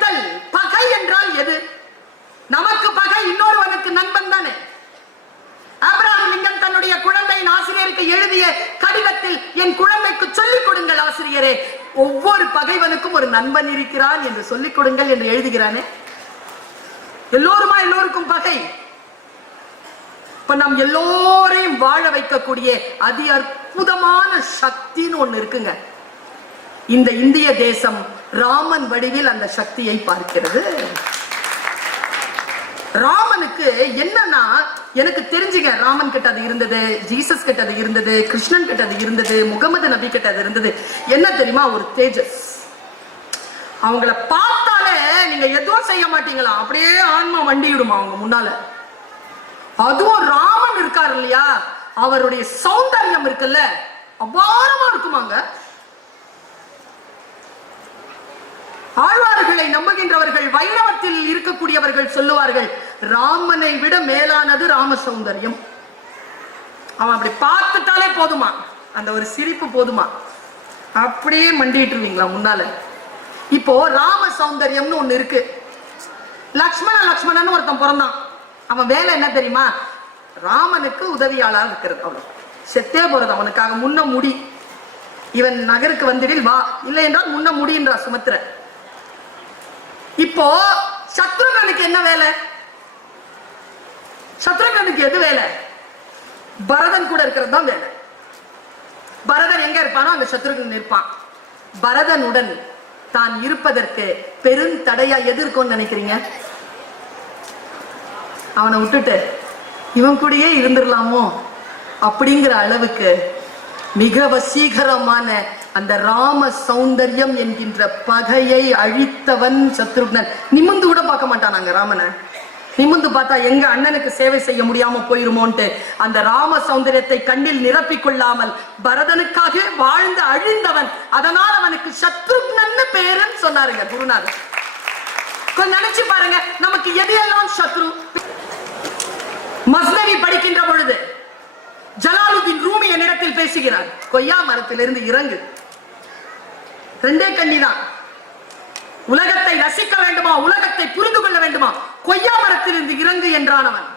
அழித்தல். பகை என்றால் எது? நமக்கு பகை இன்னொருவனுக்கு நண்பன் தானே. ஆபிரகாம் லிங்கன் தன்னுடைய குழந்தையின் ஆசிரியருக்கு எழுதிய கடிதத்தில், என் குழந்தைக்கு சொல்லிக் கொடுங்கள் ஆசிரியரே, ஒவ்வொரு பகைவனுக்கும் ஒரு நண்பன் இருக்கிறான் என்று சொல்லிக் கொடுங்கள் என்று எழுதுகிறானே. எல்லோருக்கும் பகை. இப்ப நாம் எல்லோரையும் வாழ வைக்கக்கூடிய அதி அற்புதமான சக்தின்னு ஒண்ணு இருக்குங்க. இந்த இந்திய தேசம் ராமன் வடிவில் அந்த சக்தியை பார்க்கிறது. ராமனுக்கு என்னன்னா, எனக்கு தெரிஞ்சுங்க, ராமன் கிட்ட அது இருந்தது, ஜீசஸ் கிட்ட அது இருந்தது, கிருஷ்ணன் கிட்ட அது இருந்தது, முகமது நபி கிட்ட அது இருந்தது. என்ன தெரியுமா? ஒரு தேஜஸ். அவங்கள பார்த்தாலே நீங்க எதுவும் செய்ய மாட்டீங்களா, அப்படியே ஆன்மா வண்டிடுமா அவங்க முன்னால. அதுவும் ராமன் இருக்காரு இல்லையா, அவருடைய சௌந்தர்யம் இருக்குல்ல, அபாரமா இருக்குமாங்க. ஆழ்வார்களை நம்புகின்றவர்கள், வைணவத்தில் இருக்கக்கூடியவர்கள் சொல்லுவார்கள், ராமனை விட மேலானது ராம சௌந்தர்யம். அவன் அப்படி பார்த்துட்டாலே போதுமா, அந்த ஒரு சிரிப்பு போதுமா, அப்படியே மண்டிட்டுருவீங்களா முன்னால. இப்போ ராம சௌந்தர்யம்னு ஒண்ணு இருக்கு. லக்ஷ்மணன் ஒருத்தன் பிறந்தான். அவன் வேலை என்ன தெரியுமா? ராமனுக்கு உதவியாளா இருக்கிறது. அவ்வளவு செத்தே போறது அவனுக்காக. முன்ன முடி, இவன் நகருக்கு வந்திடில் வா, இல்லை என்றால் முன்ன முடின்றா சுமத்திர. இப்போ சத்ருகனுக்கு என்ன வேலை? சத்ருகனுக்கு எது வேலை? பரதன் கூட இருக்கிறது தான் வேலை. பரதன் எங்க இருப்பானோ அங்க சத்ருகன் இருப்பான். பரதனுடன் தான் இருப்பதற்கு பெருந்தடையா எது இருக்கும்னு நினைக்கிறீங்க? அவனை விட்டுட்டு இவன் கூடயே இருந்துடலாமோ அப்படிங்கிற அளவுக்கு மிக வசீகரமான அந்த ராம சௌந்தர்யம் என்கின்ற பகையை அழித்தவன் சத்ருக்னன். நிமிந்து கூட பார்க்க மாட்டானாங்க ராமனை. நிமிந்து பார்த்தா எங்க அண்ணனுக்கு சேவை செய்ய முடியாம போயிருமோன்ட்டு அந்த ராம சௌந்தரியத்தை கண்ணில் நிரப்பிக் கொள்ளாமல் பரதனுக்காக வாழ்ந்து அழிந்தவன். அதனால் அவனுக்கு சத்ருக்னன்னு பேருன்னு சொன்னாருங்க குருநாதர். கொஞ்சம் நினைச்சு பாருங்க, நமக்கு எதையெல்லாம் சத்ரு. மஸ்னவி படிக்கின்ற பொழுது ஜலாலுதீன் ரூமி என்னிடத்தில் பேசுகிறார். கொய்யா மரத்திலிருந்து இறங்கு, ரெண்டே கண்ணிதான். உலகத்தை ரசிக்க வேண்டுமா, உலகத்தை புரிந்து கொள்ள வேண்டுமா, கொய்யா மரத்திலிருந்து இறங்கு என்றானவன்.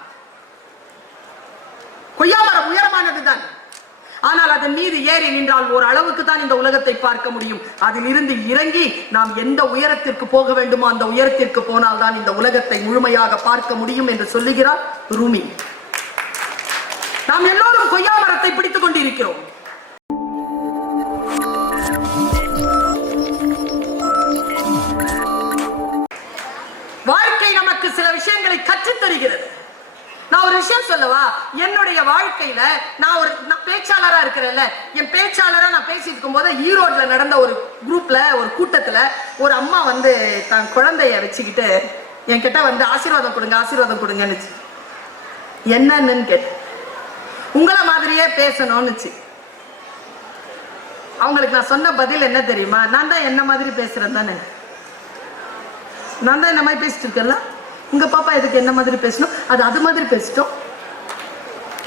கொய்யா மரம் உயரமானதுதான், ஆனால் அதன் மீது ஏறி நின்றால் ஒரு அளவுக்கு தான் இந்த உலகத்தை பார்க்க முடியும். அதில் இருந்து இறங்கி நாம் எந்த உயரத்திற்கு போக வேண்டுமோ அந்த உயரத்திற்கு போனால் தான் இந்த உலகத்தை முழுமையாக பார்க்க முடியும் என்று சொல்லுகிறார் ரூமி. நாம் எல்லோரும் கொய்யா மரத்தை பிடித்துக் கொண்டிருக்கிறோம். வாழ்க்கை நமக்கு சில விஷயங்களை கற்றுத் தருகிறது. நான் ஒரு விஷயம் சொல்லவா? என்னுடைய வாழ்க்கையில நான் ஒரு பேச்சாளரா இருக்கிறேன்ல, என் பேச்சாளரா நான் பேசிட்டு இருக்கும் போது ஈரோட்ல நடந்த ஒரு குரூப்ல, ஒரு கூட்டத்துல ஒரு அம்மா வந்து தன் குழந்தைய வச்சுக்கிட்டு என்கிட்ட வந்து ஆசீர்வாதம் கொடுங்க ஆசீர்வாதம் கொடுங்கன்னு. என்னன்னு கேட்டு, உங்களை மாதிரியே பேசணும்னுச்சு. அவங்களுக்கு நான் சொன்ன பதில் என்ன தெரியுமா? நான் தான் என்ன மாதிரி பேசுறேன் தானே, நான் தான் என்ன மாதிரி பேசிட்டு இருக்கேன்ல, உங்க பாப்பா எதுக்கு என்ன மாதிரி பேசணும்? அது மாதிரி பேசிட்டோம்.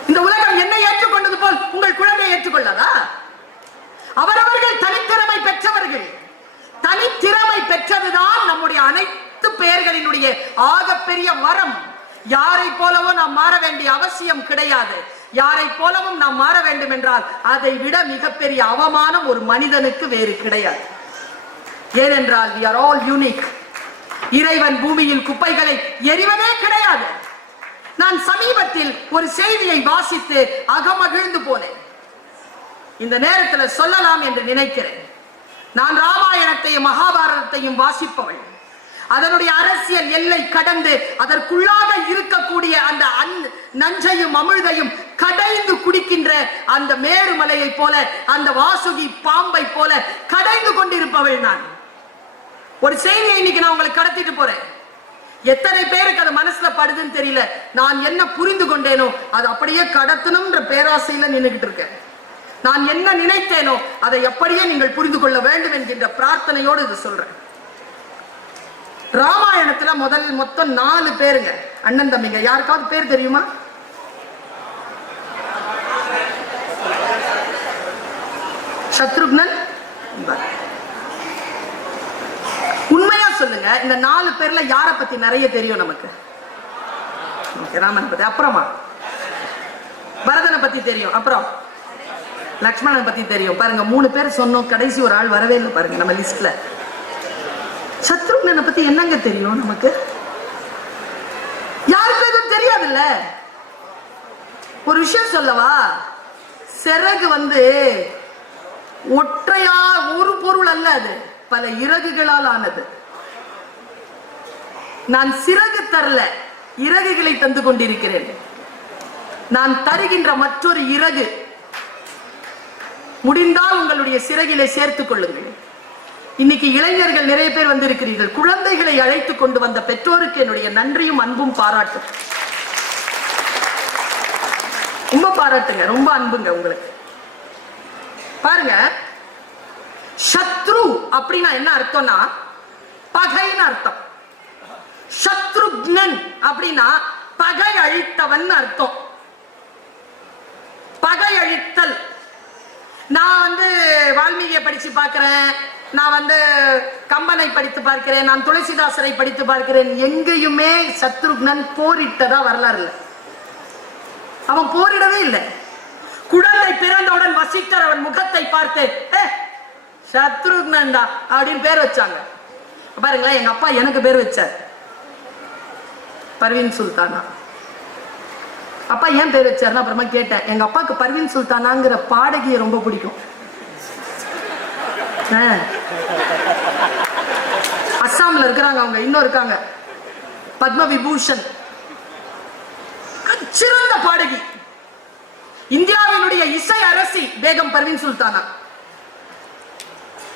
இந்த உலகம் என்ன ஏற்றுக்கொண்டது போல் உங்கள் குழந்தையை ஏற்றுக்கொள்ளாதா? அவரவர்கள் தனித்திறமை பெற்றவர்கள். தனித்திறமை பெற்றதுதான் நம்முடைய அனைத்து பெயர்களினுடைய ஆகப்பெரிய வரம். யாரை போலவோ நாம் மாற வேண்டிய அவசியம் கிடையாது. யாரை போலவும் நாம் மாற வேண்டும் என்றால் அதை விட மிகப்பெரிய அவமானம் ஒரு மனிதனுக்கு வேறு கிடையாது. ஏனென்றால் we are all unique. இறைவன் பூமியில் குப்பைகளை எறிவதே கிடையாது. நான் சமீபத்தில் ஒரு செய்தியை வாசித்து அகமகிழ்ந்து போனேன். இந்த நேரத்தில் சொல்லலாம் என்று நினைக்கிறேன். நான் ராமாயணத்தையும் மகாபாரதத்தையும் வாசிப்பவள். அதனுடைய அரசியல் எல்லை கடந்து அதற்குள்ளாக இருக்கக்கூடிய அந்த நஞ்சையும் அமிழ்தையும் கடைந்து குடிக்கின்ற அந்த மேருமலையை போல, அந்த வாசுகி பாம்பை போல கடைந்து கொண்டிருப்பவள் நான். ஒரு செய்தியை இன்னைக்கு நான் உங்களுக்கு கடத்திட்டு போறேன். எத்தனை பேருக்கு அது மனசுல படுதுன்னு தெரியல. நான் என்ன புரிந்து கொண்டேனோ அது அப்படியே கடத்தணும்ன்ற பேராசையில நின்றுகிட்டு இருக்கேன். நான் என்ன நினைத்தேனோ அதை எப்படியே நீங்கள் புரிந்து கொள்ள வேண்டும் என்கின்ற பிரார்த்தனையோடு இது சொல்றேன். ராமாயணத்துல மொத்தம் 4 பேருங்க, அண்ணன் தம்பிங்க. யாருக்காவது பேர் தெரியுமா? சத்ருக்னன். உண்மையா சொல்லுங்க, இந்த 4 பேர்ல யார பத்தி நிறைய தெரியும் நமக்கு? ராமன் பத்தி, அப்புறமா பரதனை பத்தி தெரியும், அப்புறம் லக்ஷ்மணன் பத்தி தெரியும். பாருங்க 3 பேர் சொன்னோம், கடைசி ஒரு ஆள் வரவே இல்லை பாருங்க நம்ம லிஸ்ட்ல. சத்ருக்னனை பத்தி என்னங்க தெரியும் நமக்கு? யாருக்கு எதுவும் தெரியாதுல்ல. ஒரு விஷயம் சொல்லவா, சிறகு ஒற்றையா ஒரு பொருள் அல்ல, அது பல இறகுகளால் ஆனது. நான் சிறகு தரல, இறகுகளை தந்து கொண்டிருக்கிறேன். நான் தருகின்ற மற்றொரு இறகு முடிந்தால் உங்களுடைய சிறகிலே சேர்த்துக் கொள்ளுங்கள். இன்னைக்கு இளைஞர்கள் நிறைய பேர் வந்திருக்கிறீர்கள். குழந்தைகளை அழைத்து கொண்டு வந்த பெற்றோருக்கு என்னுடைய நன்றியும் அன்பும் பாராட்டும். ரொம்ப பாராட்டுங்க, ரொம்ப அன்புங்க உங்களுக்கு. பாருங்க, சத்ரு அப்படின்னா என்ன அர்த்தம்னா பகைன்னு அர்த்தம். சத்ருக்னன் அப்படின்னா பகை அழித்தவன் அர்த்தம். பகை அழித்தல். நான் வால்மீகியை படிச்சு பார்க்கிறேன், நான் கம்பனை படித்து பார்க்கிறேன், நான் துளசிதாசரை படித்து பார்க்கிறேன். எங்கேயுமே சத்ருக்னன் போரிட்டதா வரலாறு இல்லை. அவன் போரிடவே இல்லை. குழந்தை பிறந்தவுடன் வசிஷ்டர் அவன் முகத்தை பார்த்து சத்ருக்னன்டா அப்படின்னு பேர் வச்சாங்க. பாருங்களேன், எங்க அப்பா எனக்கு பேர் வச்சார் பர்வீன் சுல்தானா. அப்பா ஏன் பேர் வச்சாருன்னா அப்புறமா கேட்டேன். எங்க அப்பாவுக்கு பர்வீன் சுல்தானாங்கிற பாடகியை ரொம்ப பிடிக்கும். அஸ்ஸாம்ல இருக்கிறாங்க அவங்க, இன்னும் இருக்காங்க, பத்ம விபூஷன், சிறந்த பாடகி, இந்தியாவினுடைய இசை அரசி பேகம் பர்வீன் சுல்தானா.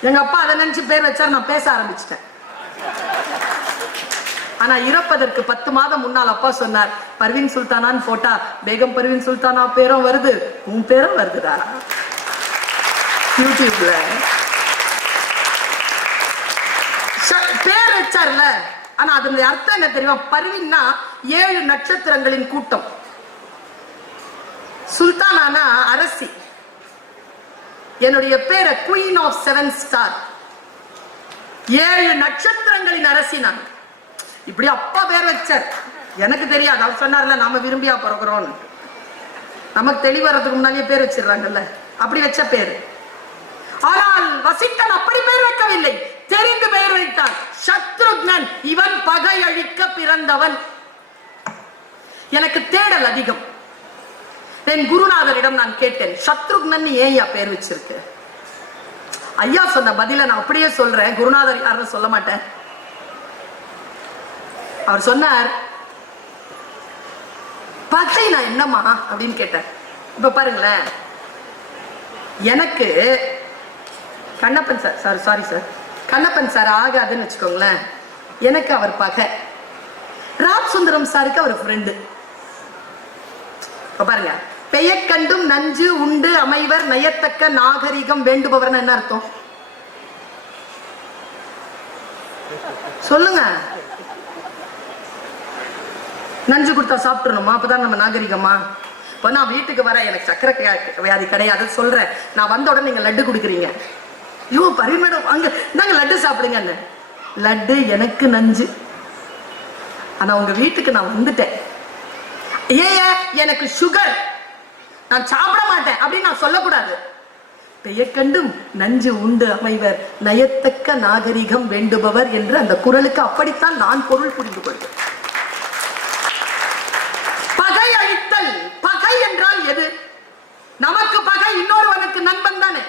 எங்க அப்பா அதை நினைச்சு பேர் வச்சார். நான் பேச ஆரம்பிச்சிட்டேன். ஆனா இறப்பதற்கு 10 மாதம் முன்னால் அப்பா சொன்னார், பர்வீன் சுல்தானான்னு போட்டா பேகம் பர்வீன் சுல்தானா பேரும் வருது, உன் பேரும் வருதுடா யூடியூப்ல. பேர் வச்சார்ல, ஆனா அதனுடைய அர்த்தம் என்ன தெரியுமா? பர்வீன்னா 7 நட்சத்திரங்களின் கூட்டம், சுல்தானானா அரசி. என்னுடைய பேரை குயின் ஆஃப் 7 ஸ்டார், 7 நட்சத்திரங்களின் அரசி நான். இப்படி அப்பா பேர் வச்சார். எனக்கு தெரியாது, அவர் சொன்னார்ல நாம விரும்பியா பிறகுறோம், நமக்கு தெளிவறதுக்கு முன்னாடியே பேர் வச்சிடறாங்கல்ல, அப்படி வச்ச பேரு. ஆனால் வசிஷ்டன் அப்படி பேர் வைக்கவில்லை, தெரிந்து பெயர் வைத்தான். சத்ருக்னன், இவன் பகை அழிக்க பிறந்தவன். எனக்கு தேடல் அதிகம். என் குருநாதரிடம் நான் கேட்டேன், சத்ருக்னன் ஏன் பேர் வச்சிருக்கு? ஐயா சொன்ன பதில நான் அப்படியே சொல்றேன், குருநாதர் யாரும் சொல்ல மாட்டேன். அவர் சொன்னார், பகை நான் என்னம்மா அப்படின்னு கேட்டார். இப்ப பாருங்களேன், எனக்கு Kannappan sir, sorry sir, Kannappan sir ஆகாதுன்னு வச்சுக்கோங்களேன். எனக்கு அவர் பகை. ராஜ் சுந்தரம் சாருக்கு அவர் ஃப்ரெண்டு. பாருங்க, பெயக்கண்டும் நஞ்சு உண்டு அமைவர் நயத்தக்க நாகரிகம் வேண்டுபவர் என்ன அர்த்தம் சொல்லுங்க? நஞ்சு கொடுத்தா சாப்பிட்டுருணுமா? அப்பதான் நம்ம நாகரிகமா? இப்போ நான் வீட்டுக்கு வர, எனக்கு சக்கரை வியாதி கிடையாது சொல்றேன், நான் வந்த உடனே நீங்க லட்டு கொடுக்குறீங்க. ஐயோ பரிமேடம் வாங்க, நாங்க லட்டு சாப்பிடுங்க. லட்டு எனக்கு நஞ்சு. ஆனா உங்க வீட்டுக்கு நான் வந்துட்டேன், ஏன் எனக்கு சுகர், நான் சாப்பிட மாட்டேன் அப்படின்னு நான் சொல்லக்கூடாது. பெயக்கண்டும் நஞ்சு உண்டு அமைவர் நயத்தக்க நாகரிகம் வேண்டுபவர் என்று அந்த குரலுக்கு அப்படித்தான் நான் பொருள் புரிந்து கொள்வேன். பகை அழித்தல். பகை என்றால் எது? நமக்கு பகை இன்னொருவனுக்கு நண்பன் தானே.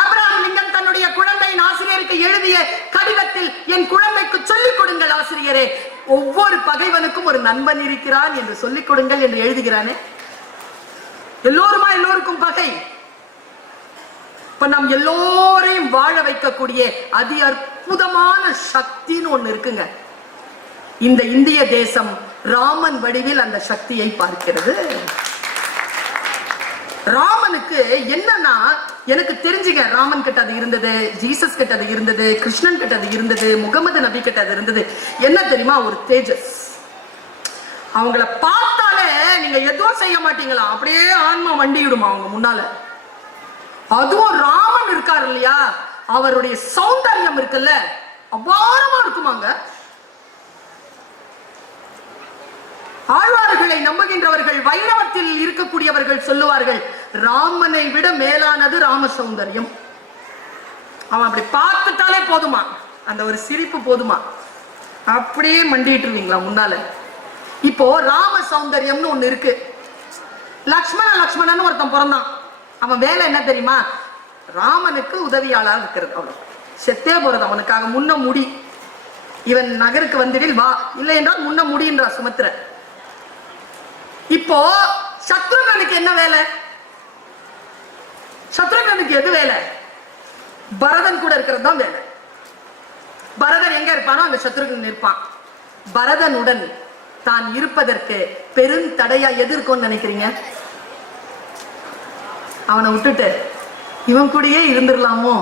ஆபிரகாம் லிங்கன் தன்னுடைய குழந்தையின் ஆசிரியருக்கு எழுதிய கடிதத்தில், என் குழந்தைக்கு சொல்லிக் கொடுங்கள் ஆசிரியரே, ஒவ்வொரு பகைவனுக்கும் ஒரு நண்பன் இருக்கிறான் என்று சொல்லிக் கொடுங்கள் என்று எழுதுகிறானே. எல்லோருமா எல்லோருக்கும் பகை. இப்ப நாம் எல்லோரையும் வாழ வைக்கக்கூடிய அதி அற்புதமான சக்தின்னு ஒண்ணு இருக்குங்க. இந்த இந்திய தேசம் ராமன் வடிவில் அந்த சக்தியை பார்க்கிறது. ராமனுக்கு என்னன்னா, எனக்கு தெரிஞ்சுங்க, ராமன் கிட்ட அது இருந்தது, ஜீசஸ் கிட்ட அது இருந்தது, கிருஷ்ணன் கிட்ட அது இருந்தது, முகமது நபி கிட்ட அது இருந்தது. என்ன தெரியுமா? ஒரு தேஜஸ். அவங்கள பார்த்தாலே நீங்க எதுவும் செய்ய மாட்டீங்களா, அப்படியே ஆன்மா வண்டிடுமா அவங்க முன்னால. அதுவும் ராமன் இருக்காரு இல்லையா, அவருடைய சௌந்தர்யம் இருக்குல்ல, அபாரமா இருக்குமாங்க. ஆழ்வார்களை நம்புகின்றவர்கள், வைணவத்தில் இருக்கக்கூடியவர்கள் சொல்லுவார்கள், ராமனை விட மேலானது ராம சௌந்தர்யம். அவன் அப்படி பார்த்துட்டாலே போதுமா, அந்த ஒரு சிரிப்பு போதுமா, அப்படியே மண்டிட்டுருவீங்களா முன்னால. இப்போ ராம சௌந்தர்யம்னு ஒண்ணு இருக்கு. லக்ஷ்மணன் ஒருத்தன் பிறந்தான். அவன் வேலை என்ன தெரியுமா? ராமனுக்கு உதவியாளா இருக்கிறது. அவன் செத்தே போறது. அவனுக்காக முன்ன முடி, இவன் நகருக்கு வந்திடில் வா, இல்லை என்றால் முன்ன முடின்றா சுமத்திர. இப்போ சத்ருகனுக்கு என்ன வேலை? சத்ருகனுக்கு எது வேலை? பரதன் கூட இருக்கிறது தான் வேலை. பரதன் எங்க இருப்பானோ அங்க சத்ருகன் இருப்பான். பரதனுடன் தான் இருப்பதற்கு பெருந்தடையா எது இருக்கும்னு நினைக்கிறீங்க? அவனை விட்டுட்டு இவன் கூடயே இருந்துடலாமோ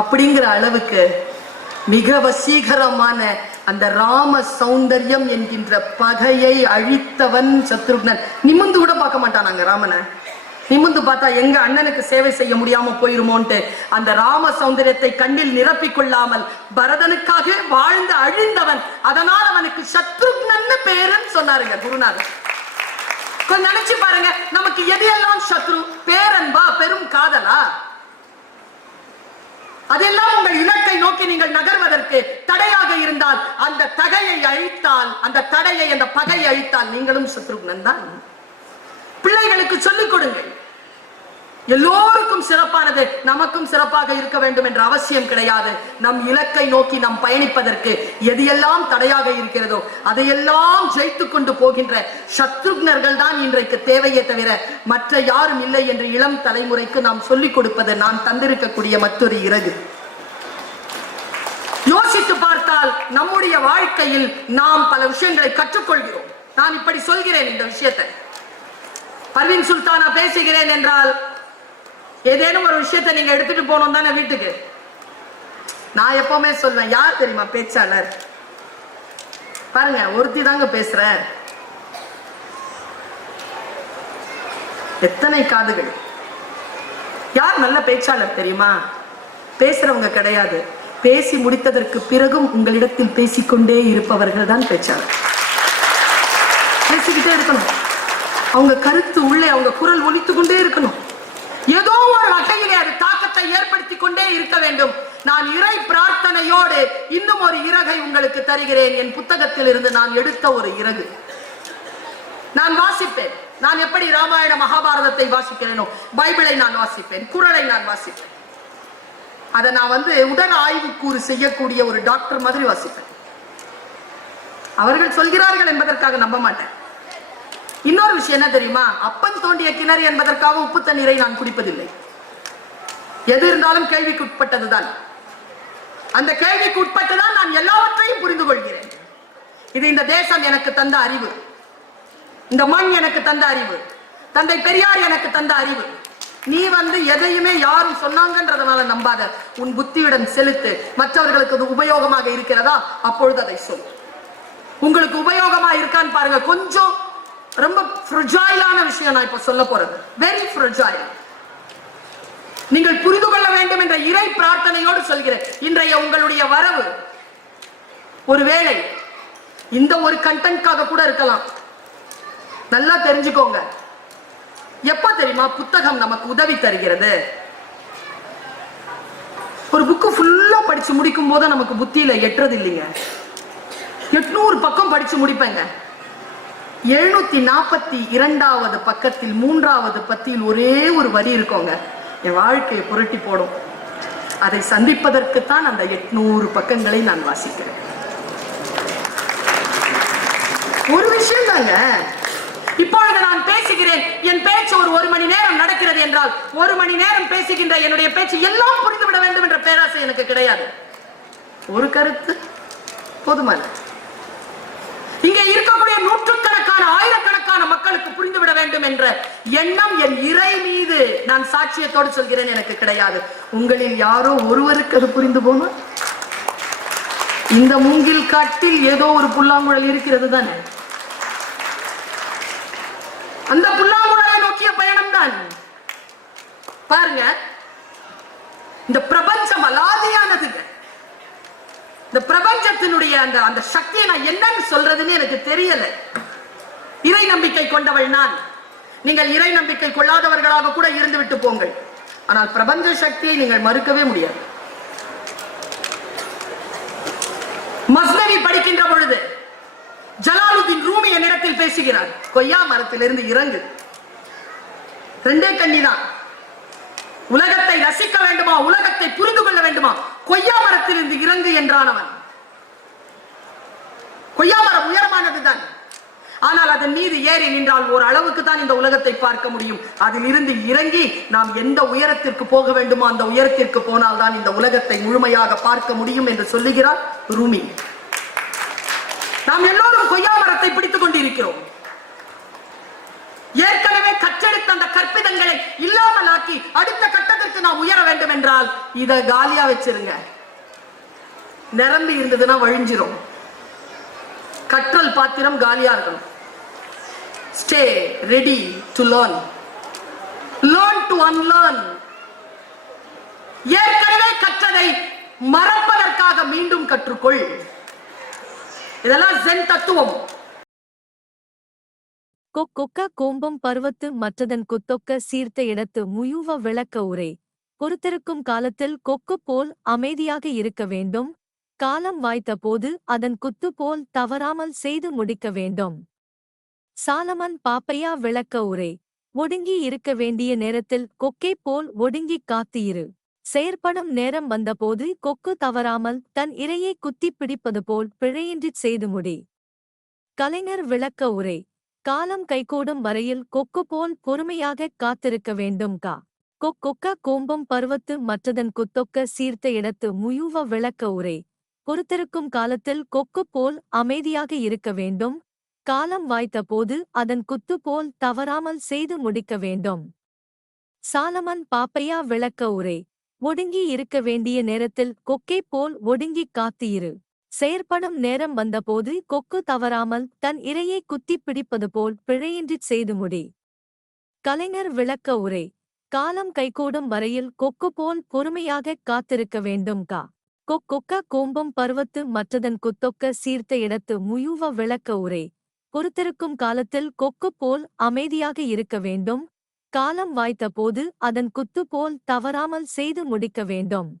அப்படிங்கிற அளவுக்கு மிக வசீகரமான அந்த ராம சௌந்தர்யம் என்கின்ற பகையை அழித்தவன் சத்ருக்னன். நிமிந்து கூட பார்க்க மாட்டானாங்க ராமனை. நிமிந்து பார்த்தா எங்க அண்ணனுக்கு சேவை செய்ய முடியாம போயிருமோன்ட்டு அந்த ராம சௌந்தரியத்தை கண்ணில் நிரப்பிக் கொள்ளாமல் பரதனுக்காக வாழ்ந்து அழிந்தவன். அதனால் அவனுக்கு சத்ருக்னன்னு பேருன்னு சொன்னாருங்க குருநாதர். கொஞ்சம் நினைச்சு பாருங்க, நமக்கு எதையெல்லாம் சத்ரு? பேரன்பா, பெரும் காதலா? அதெல்லாம் உங்கள் இலக்கை நோக்கி நீங்கள் நகர்வதற்கு தடையாக இருந்தால், அந்த தடையை அழித்தால், அந்த தடையை, அந்த பகையை அழித்தால் நீங்களும் சத்ருக்னன் தான். பிள்ளைகளுக்கு சொல்லிக் கொடுங்கள். எல்லோருக்கும் சிறப்பானது நமக்கும் சிறப்பாக இருக்க வேண்டும் என்ற அவசியம் கிடையாது. நம் இலக்கை நோக்கி நாம் பயணிப்பதற்கு எது எல்லாம் தடையாக இருக்கிறதோ அதையெல்லாம் ஜெயித்துக் கொண்டு போகின்ற சத்ருக்னர்கள் தான் இன்றைக்கு தேவையே தவிர மற்ற யாரும் இல்லை என்று இளம் தலைமுறைக்கு நாம் சொல்லிக் கொடுப்பது நான் தந்திருக்கக்கூடிய மற்றொரு இறகு. யோசித்து பார்த்தால் நம்முடைய வாழ்க்கையில் நாம் பல விஷயங்களை கற்றுக்கொள்கிறோம். நான் இப்படி சொல்கிறேன் இந்த விஷயத்தை. பர்வீன் சுல்தானா பேசுகிறேன் என்றால் ஏதேனும் ஒரு விஷயத்தை நீங்க எடுத்துட்டு போனோம் தானே வீட்டுக்கு. நான் எப்பவுமே சொல்வேன், யார் தெரியுமா பேச்சாளர்? பாருங்க, ஒருத்தி தாங்க பேசுற, எத்தனை காதுகள். யார் நல்ல பேச்சாளர் தெரியுமா? பேசுறவங்க கிடையாது, பேசி முடித்ததற்கு பிறகும் உங்களிடத்தில் பேசிக்கொண்டே இருப்பவர்கள் தான் பேச்சாளர். பேசிக்கிட்டே இருக்கணும், அவங்க கருத்து உள்ளே, அவங்க குரல் ஒலித்து கொண்டே இருக்கணும். ஏதோ ஒரு வகையிலே அது தாக்கத்தை ஏற்படுத்தி கொண்டே இருக்க வேண்டும். நான் இறை பிரார்த்தனையோடு இன்னும் ஒரு இறகை உங்களுக்கு தருகிறேன். என் புத்தகத்தில் இருந்து நான் எடுத்த ஒரு இறகு. நான் வாசிப்பேன். நான் எப்படி ராமாயண மகாபாரதத்தை வாசிக்கிறேனோ பைபிளை நான் வாசிப்பேன், குறளை நான் வாசிப்பேன். அதை நான் உடல் ஆய்வுக்கூறு செய்யக்கூடிய ஒரு டாக்டர் மாதிரி வாசிப்பேன். அவர்கள் சொல்கிறார்கள் என்பதற்காக நம்ப மாட்டேன். இன்னொரு விஷயம் என்ன தெரியுமா? அப்பன் தோண்டிய கிணறு என்பதற்காக உப்பு தண்ணீரை நான் குடிப்பதில்லை. எது இருந்தாலும் கேள்விக்கு உட்பட்டதுதான். அந்த கேள்விக்கு உட்பட்டுதான் நான் எல்லாவற்றையும் புரிந்து கொள்கிறேன். இது இந்த தேசம் எனக்கு தந்த அறிவு, இந்த மண் எனக்கு தந்த அறிவு, தந்தை பெரியார் எனக்கு தந்த அறிவு. நீ எதையுமே யாரும் சொன்னாங்கன்றதுனால நம்பாத, உன் புத்தியுடன் செலுத்து. மற்றவர்களுக்கு அது உபயோகமாக இருக்கிறதா? அப்பொழுது அதை சொல். உங்களுக்கு உபயோகமா இருக்கான்னு பாருங்க. கொஞ்சம் ரொம்ப ஃப்ரெஜைலான விஷயம் நான் இப்ப சொல்ல போறது, வெரி ஃப்ரெஜைல். நீங்கள் புரிந்து கொள்ள வேண்டும் என்ற இறை பிரார்த்தனையோடு சொல்கிறேன். இன்றைய உங்களுடைய வரவு ஒருவேளை இந்த ஒரு கண்டென்ட்காக கூட இருக்கலாம். நல்லா தெரிஞ்சுக்கோங்க. எப்ப தெரியுமா புத்தகம் நமக்கு உதவி தருகிறது? ஒரு புக்கு ஃபுல்லா படிச்சு முடிக்கும் போது நமக்கு புத்தியில எட்டுறது இல்லைங்க. 800 பக்கம் படிச்சு முடிப்பேங்க. 742வது பக்கத்தில் 3வது பத்தியில் ஒரே ஒரு வரி இருக்கோங்க, என் வாழ்க்கையை புரட்டி போடும். அதை சந்திப்பதற்குத்தான் அந்த 800 பக்கங்களை நான் வாசிக்கிறேன். ஒரு விஷயம் தாங்க. இப்பொழுது நான் பேசுகிறேன், என் பேச்சு ஒரு மணி நேரம் நடக்கிறது என்றால் 1 மணி நேரம் பேசுகின்ற என்னுடைய பேச்சு எல்லாம் புரிந்துவிட வேண்டும் என்ற பேராசை எனக்கு கிடையாது. ஒரு கருத்து போதுமான. இங்கே இருக்கக்கூடிய நூற்றுக்கணக்கான ஆயிரக்கணக்கான மக்களுக்கு புரிந்துவிட வேண்டும் என்ற எண்ணம் என் இறை மீது நான் சாட்சியத்தோடு சொல்கிறேன் எனக்கு கிடையாது. உங்களில் யாரோ ஒருவருக்கு அது புரிந்து போனா, இந்த மூங்கில் காட்டில் ஏதோ ஒரு புல்லாங்குழல் இருக்கிறது தானே, அந்த புல்லாங்குழலை நோக்கிய பயணம் தான். பாருங்க, இந்த பிரபஞ்சம் அலாதியானதுங்க. இந்த பிரபஞ்சத்தினுடைய அந்த அந்த சக்தியை நான் என்னன்னு சொல்றதுன்னு எனக்கு தெரியல. இறை நம்பிக்கை கொண்டவள் நான். நீங்கள் இறை நம்பிக்கை கொள்ளாதவர்களாக கூட இருந்து விட்டு போங்கள், ஆனால் பிரபஞ்ச சக்தியை நீங்கள் மறுக்கவே முடியாது. மஸ்னவி படிக்கின்ற பொழுது ஜலாலுதீன் ரூமி என்னிடத்தில் பேசுகிறார். கொய்யா மரத்திலிருந்து இறங்கு, ரெண்டே கண்ணிதான். உலகத்தை ரசிக்க வேண்டுமா, உலகத்தை புரிந்து கொள்ள வேண்டுமா, கொய்யா மரத்திலிருந்து இறங்கு என்றான் அவன். கொய்யா மரம் உயரமானதுதான், ஆனால் அதன் மீது ஏறி நின்றால் ஒரு அளவுக்கு தான் இந்த உலகத்தை பார்க்க முடியும். அதில் இருந்து இறங்கி நாம் எந்த உயரத்திற்கு போக வேண்டுமோ அந்த உயரத்திற்கு போனால் தான் இந்த உலகத்தை முழுமையாக பார்க்க முடியும் என்று சொல்லுகிறார் ரூமி. நாம் எல்லோரும் கொய்யா மரத்தை பிடித்துக் கொண்டிருக்கிறோம். ஏற்கனவே கற்றெடுத்த அந்த கற்பிதங்களை இல்லாமல் ஆக்கி அடுத்த கட்டத்திற்கு நாம் உயர வேண்டும் என்றால் இதை காலியா வச்சிருங்க. நிரம்பி இருந்ததுன்னா வழிஞ்சிரும். கற்றல் பாத்திரம் காலியா இருக்கணும். Stay ready to learn. Learn to unlearn. ஏற்கனவே கற்றதை மறப்பதற்காக மீண்டும் கற்றுக்கொள். இதெல்லாம் ஜென் தத்துவம். கொக்கொக்க கோம்பம் பருவத்து மற்றதன் குத்தொக்க சீர்த்த இடத்து முயுவ விளக்க உரை. பொறுத்திருக்கும் காலத்தில் கொக்கு போல் அமைதியாக இருக்க வேண்டும். காலம் வாய்த்த போது அதன் குத்து போல் தவறாமல் செய்து முடிக்க வேண்டும். சாலமன் பாப்பையா விளக்க உரை. ஒடுங்கி இருக்க வேண்டிய நேரத்தில் கொக்கை போல் ஒடுங்கி காத்து இரு. செயற்படும் நேரம் வந்தபோது கொக்கு தவறாமல் தன் இரையை குத்திப் பிடிப்பது போல் பிழையின்றிச் செய்து முடி. கலைஞர் விளக்க உரை. காலம் கைகூடும் வரையில் கொக்கு போல் பொறுமையாகக் காத்திருக்க வேண்டும். கொக்கொக்க கோம்பம் பருவத்து மற்றதன் குத்தொக்க சீர்த்த இடத்து முயுவ விளக்க உரை. பொறுத்திருக்கும் காலத்தில் கொக்கு போல் அமைதியாக இருக்க வேண்டும். காலம் வாய்த்த போது அதன் குத்து போல் தவறாமல் செய்து முடிக்க வேண்டும். சாலமன் பாப்பையா விளக்க உரை. ஒடுங்கி இருக்க வேண்டிய நேரத்தில் கொக்கை போல் ஒடுங்கிக் காத்து இரு. செயற்படும் நேரம் வந்தபோது கொக்கு தவறாமல் தன் இரையை குத்திப் பிடிப்பது போல் பிழையின்றிச் செய்து முடி. கலைஞர் விளக்க உரை. காலம் கைகூடும் வரையில் கொக்கு போல் பொறுமையாகக் காத்திருக்க வேண்டும். கொக்கொக்க கோம்பம் பருவத்து மற்றதன் குத்தொக்க சீர்த்த இடத்து முயுவ விளக்க உரை. பொறுத்திருக்கும் காலத்தில் கொக்கு போல் அமைதியாக இருக்க வேண்டும். காலம் வாய்த்த போது அதன் குத்து போல் தவறாமல் செய்து முடிக்க வேண்டும்.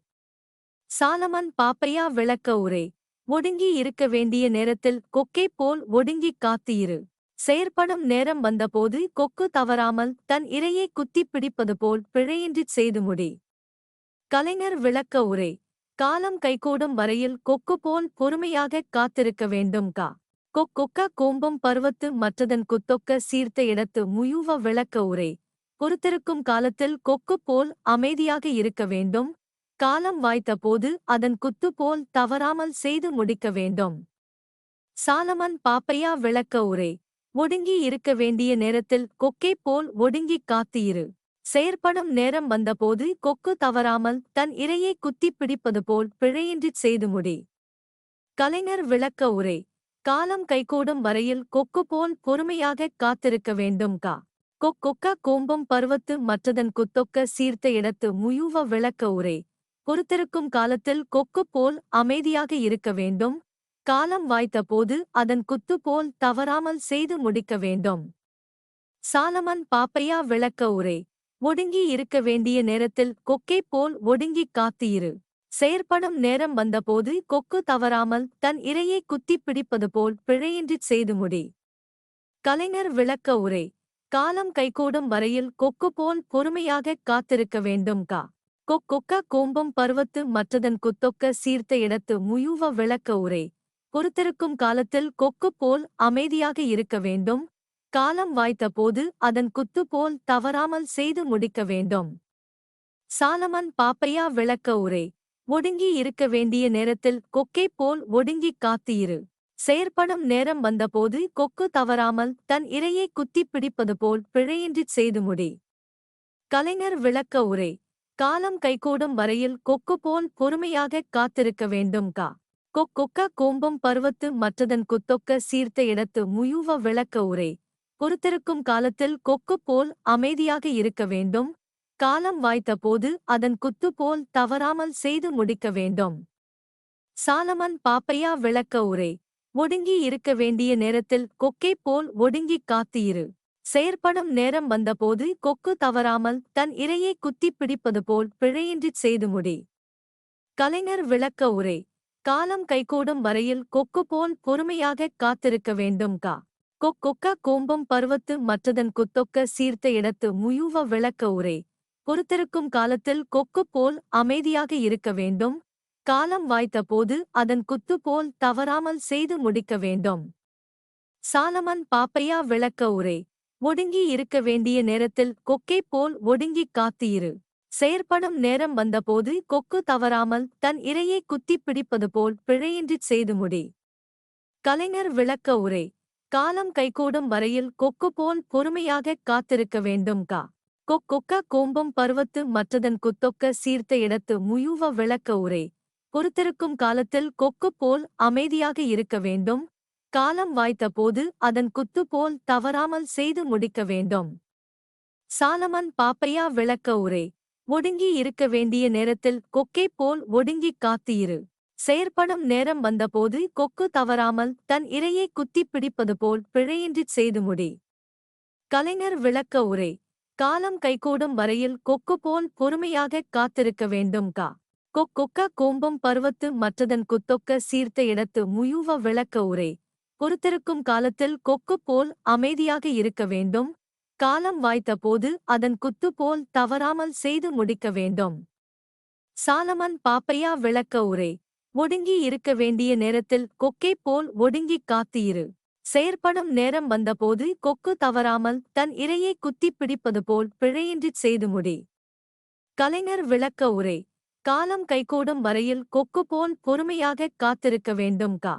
சாலமன் பாப்பையா விளக்க உரை. ஒடுங்கி இருக்க வேண்டிய நேரத்தில் கொக்கை போல் ஒடுங்கிக் காத்து இரு. செயற்படும் நேரம் வந்தபோது கொக்கு தவறாமல் தன் இரையை குத்திப் பிடிப்பது போல் பிழையின்றிச் செய்து முடி. கலைஞர் விளக்க உரை. காலம் கைகூடும் வரையில் கொக்கு போல் பொறுமையாகக் காத்திருக்க வேண்டும். கொக்கொக்க கோம்பம் பருவத்து மற்றதன் குத்தொக்க சீர்த்த இடத்து முயுவ விளக்க உரை. பொறுத்திருக்கும் காலத்தில் கொக்கு போல் அமைதியாக இருக்க வேண்டும். காலம் வாய்த்த போது அதன் குத்து போல் தவறாமல் செய்து முடிக்க வேண்டும். சாலமன் பாப்பையா விளக்க உரை. ஒடுங்கி இருக்க வேண்டிய நேரத்தில் கொக்கை போல் ஒடுங்கிக் காத்து இரு. செயற்படும் நேரம் வந்தபோது கொக்கு தவறாமல் தன் இரையை குத்திப் பிடிப்பது போல் பிழையின்றிச் செய்து முடி. கலைஞர் விளக்க உரை. காலம் கைகூடும் வரையில் கொக்கு போல் பொறுமையாகக் காத்திருக்க வேண்டும். கொக்கொக்க கோம்பம் பருவத்து மற்றதன் குத்தொக்க சீர்த்த இடத்து முயுவ விளக்க உரை. பொறுத்திருக்கும் காலத்தில் கொக்கு போல் அமைதியாக இருக்க வேண்டும். காலம் வாய்த்த போது அதன் குத்து போல் தவறாமல் செய்து முடிக்க வேண்டும். சாலமன் பாப்பையா விளக்க உரை. ஒடுங்கி இருக்க வேண்டிய நேரத்தில் கொக்கை போல் ஒடுங்கிக் காத்து இரு. செயற்படும் நேரம் வந்தபோது கொக்கு தவறாமல் தன் இரையை குத்திப் பிடிப்பது போல் பிழையின்றிச் செய்து முடி. கலைஞர் விளக்க உரை. காலம் கைகூடும் வரையில் கொக்கு போல் பொறுமையாகக் காத்திருக்க வேண்டும். கொக்கொக்க கோம்பம் பருவத்து மற்றதன் குத்தொக்க சீர்த்த இடத்து முயுவ விளக்க உரை. பொறுத்திருக்கும் காலத்தில் கொக்கு போல் அமைதியாக இருக்க வேண்டும். காலம் வாய்த்த போது அதன் குத்து போல் தவறாமல் செய்து முடிக்க வேண்டும். சாலமன் பாப்பையா விளக்க உரை. ஒடுங்கி இருக்க வேண்டிய நேரத்தில் கொக்கை போல் ஒடுங்கிக் காத்து இரு. செயற்படும் நேரம் வந்தபோது கொக்கு தவறாமல் தன் இரையை குத்திப் பிடிப்பது போல் பிழையின்றிச் செய்து முடி. கலைஞர் விளக்க உரை. காலம் கைகூடும் வரையில் கொக்கு போல் பொறுமையாகக் காத்திருக்க வேண்டும். கொக்கொக்க கோம்பம் பருவத்து மற்றதன் குத்தொக்க சீர்த்த இடத்து முயுவ விளக்க உரை. பொறுத்திருக்கும் காலத்தில் கொக்கு போல் அமைதியாக இருக்க வேண்டும். காலம் வாய்த்த போது அதன் குத்து போல் தவறாமல் செய்து முடிக்க வேண்டும். சாலமன் பாப்பையா விளக்க உரை. ஒடுங்கி இருக்க வேண்டிய நேரத்தில் கொக்கை போல் ஒடுங்கிக் காத்து இரு. செயற்படும் நேரம் வந்தபோது கொக்கு தவறாமல் தன் இரையை குத்திப் பிடிப்பது போல் பிழையின்றிச் செய்து முடி. கலைஞர் விளக்க உரை. காலம் கைகூடும் வரையில் கொக்கு போல் பொறுமையாகக் காத்திருக்க வேண்டும் கா. கொக்க கோம்பம் பருவத்து மற்றதன் குத்தொக்க சீர்த்த இடத்து முயூவ விளக்க உரை. பொறுத்திருக்கும் காலத்தில் கொக்கு போல் அமைதியாக இருக்க வேண்டும். காலம் வாய்த்த போது அதன் குத்து போல் தவறாமல் செய்து முடிக்க வேண்டும். சாலமன் பாப்பையா விளக்க உரை. ஒடுங்கி இருக்க வேண்டிய நேரத்தில் கொக்கை போல் ஒடுங்கிக் காத்து இரு. செயற்படும் நேரம் வந்தபோது கொக்கு தவறாமல் தன் இரையை குத்திப் பிடிப்பது போல் பிழையின்றிச் செய்து முடி. கலைஞர் விளக்க உரை. காலம் கைகூடும் வரையில் கொக்கு போல் பொறுமையாகக் காத்திருக்க வேண்டும் கா. கொக்க கோம்பம் பருவத்து மற்றதன் குத்தொக்க சீர்த்த இடத்து முயூவ விளக்க உரை. பொறுத்திருக்கும் காலத்தில் கொக்கு போல் அமைதியாக இருக்க வேண்டும். காலம் வாய்த்த போது அதன் குத்து போல் தவறாமல் செய்து முடிக்க வேண்டும். சாலமன் பாப்பையா விளக்க உரை. ஒடுங்கி இருக்க வேண்டிய நேரத்தில் கொக்கை போல் ஒடுங்கிக் காத்து இரு. செயற்படும் நேரம் வந்தபோது கொக்கு தவறாமல் தன் இரையை குத்திப் பிடிப்பது போல் பிழையின்றிச் செய்து முடி. கலைஞர் விளக்க உரை. காலம் கைகூடும் வரையில் கொக்கு போல் பொறுமையாகக் காத்திருக்க வேண்டும் கா. கொக்க கோம்பம் பருவத்து மற்றதன் குத்தொக்க சீர்த்த இடத்து முயூவ விளக்க உரை. பொறுத்திருக்கும் காலத்தில் கொக்கு போல் அமைதியாக இருக்க வேண்டும். காலம் வாய்த்த போது அதன் குத்து போல் தவறாமல் செய்து முடிக்க வேண்டும். சாலமன் பாப்பையா விளக்க உரை. ஒடுங்கி இருக்க வேண்டிய நேரத்தில் கொக்கை போல் ஒடுங்கிக் காத்து இரு. செயற்படும் நேரம் வந்தபோது கொக்கு தவறாமல் தன் இரையை குத்திப் பிடிப்பது போல் பிழையின்றிச் செய்து முடி. கலைஞர் விளக்க உரை. காலம் கைகூடும் வரையில் கொக்கு போல் பொறுமையாகக் காத்திருக்க வேண்டும் கா.